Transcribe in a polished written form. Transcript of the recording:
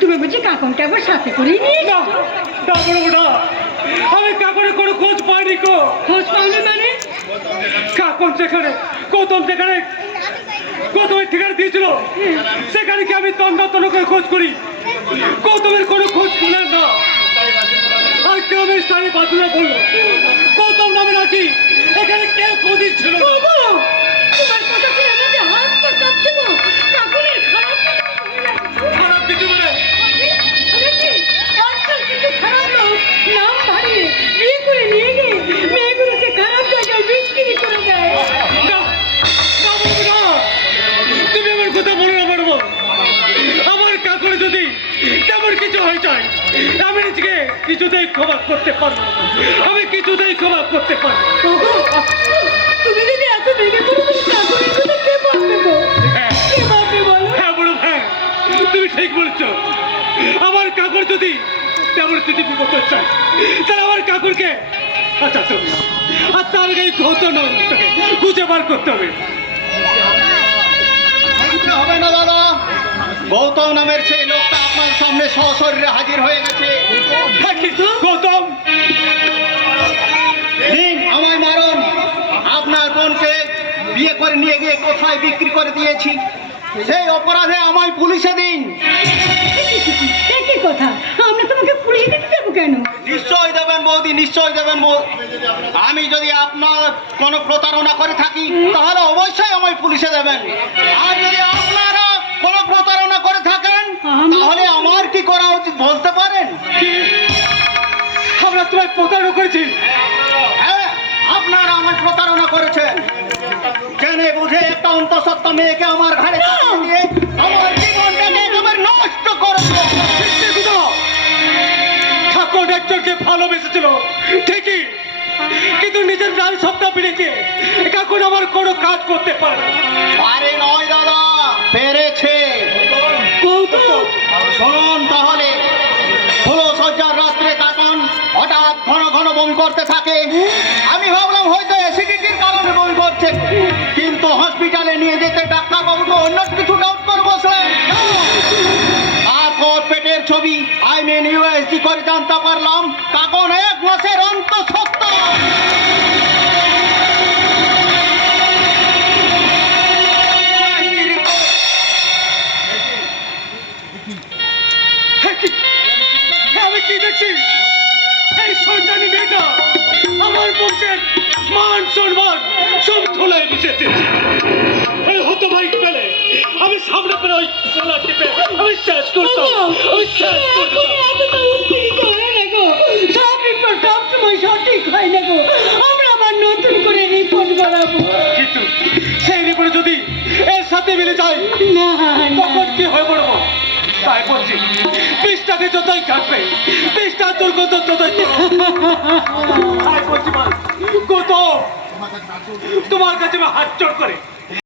তুমি বুঝি কাকনকে একবার সাথে করে নিয়ে না না বড় না, আমি কাকনের কোনো খোঁজ পাইনি গো। খোঁজ পাওনি মানে? কাকন যেখানে গৌতম যেখানে গৌতমের ঠিকানা দিয়েছিল সেখানে কি আমি তন্ন তন্ন করে খোঁজ করি, গৌতমের কোনো খোঁজ পেলাম না। আর গ্রামের স্থানে বাদুরা বললো গৌতম নামে নাকি এখানে কেউ খোঁজ ছিল না। তোমার কথা শুনে আমার যে হাত পা কাঁপছে গো। কাকনের খারাপ খারাপ কিছু মানে আজকাল কিছু খারাপ লোক নাম ভারিয়ে বিয়ে করে নিয়ে গিয়ে মেয়েগুলোকে খারাপ জায়গায় বিক্রি করে দেয়। না, না বলবো না। তুমি আমার কথা বলো না বলবো। আমার কাকুর যদি তেমন কিছু হয়ে যায় আমি নিজেকে কিছুতেই ক্ষমা করতে পারবো না। আমি কিছুতেই ক্ষমা করতে পারবো না। ওগো, তুমি যদি এত ভেঙে পড়ো তুমি কাকনের কথা কে ভাববে গো? হ্যাঁ, কে ভাববে বলো? হ্যাঁ বড় ভাই, তুমি ঠিক বলছো। আমার কাকুর যদি তেমন কিছু বিপদ চাই তাহলে আমার কাকুরকে আচ্ছা তুমি আর তার এই গৌতম নষ্টকে খুঁজে বার করতে হবে। হবে না দাদা, গৌতম নামের সেই লোকটা আপনার সামনে সশরীরে হাজির হয়ে গেছে। হ্যাঁ, কিন্তু গৌতম দিন আমায় মারুন, আপনার বোনকে বিয়ে করে নিয়ে গিয়ে কোথায় বিক্রি করে দিয়েছি সেই অপরাধে আমায় পুলিশে দিন। একই কথা, আমরা তোমাকে পুলিশে দিতে দেবো কেন? নিশ্চয় দেবেন বৌদি, নিশ্চয় দেবেন আমি যদি আপনার কোনো প্রতারণা করে থাকি তাহলে অবশ্যই আমায় পুলিশে দেবেন। আর যদি আপনারা কোনো প্রতারণা করে থাকেন তাহলে আমার কি করা উচিত বলতে পারেন? কি আমরা তোমায় প্রতারণা করেছি? হ্যাঁ, আপনারা আমার প্রতারণা করেছেন। জেনে বুঝে একটা অন্তঃসত্ত্বা মেয়েকে আমার ঘরে চাপিয়ে দিয়ে আমার জীবনটাকে একেবারে নষ্ট করে ঠাকুর একজনকে ভালোবেসেছিল ঠিকই, কিন্তু নিজের প্রাণ সত্তা পেরেছে এখন আমার কোনো কাজ করতে পারে না। পারে নয় দাদা, পেরেছে। শুনুন তাহলে, হলো সজ্জার রাত্রে কাকন হঠাৎ ঘন ঘন বমি করতে থাকে। আমি ভাবলাম হয়তো অ্যাসিডিটির কারণে বমি করছে, কিন্তু হসপিটালে নিয়ে যেতে ডাক্তার বাবুকে অন্য কিছু ডাউট করে বসলেন। তারপর পেটের ছবি IMN-USG করে জানতে পারলাম কাকন 1 মাসের অন্তঃসত্ত্বা। আমি কি দেখছি, এই সন্তানী মেয়েটা আমার বংশের মান সম্মান সব ধুলায় মিশেছে। এই হতভাগ্য পেলে আমি সামনে পেলে ওই গলা টিপে আমি শেষ করতাম, আমি শেষ করতাম। এতটা উত্তেজিত হয়ে না গো, সব রিপোর্ট সবসময় সঠিক হয় না গো। আমরা আবার নতুন করে রিপোর্ট করাবো। কিন্তু সেই রিপোর্টে যদি এর সাথে মিলে যায় না তখন কি হয়ে পড়বো? তাই বলছি বিষটাকে যতই কাটবে বিষটা দুর্গন্ধ ততই তাই বলছি কত তোমার কাছে হাত জোড় করে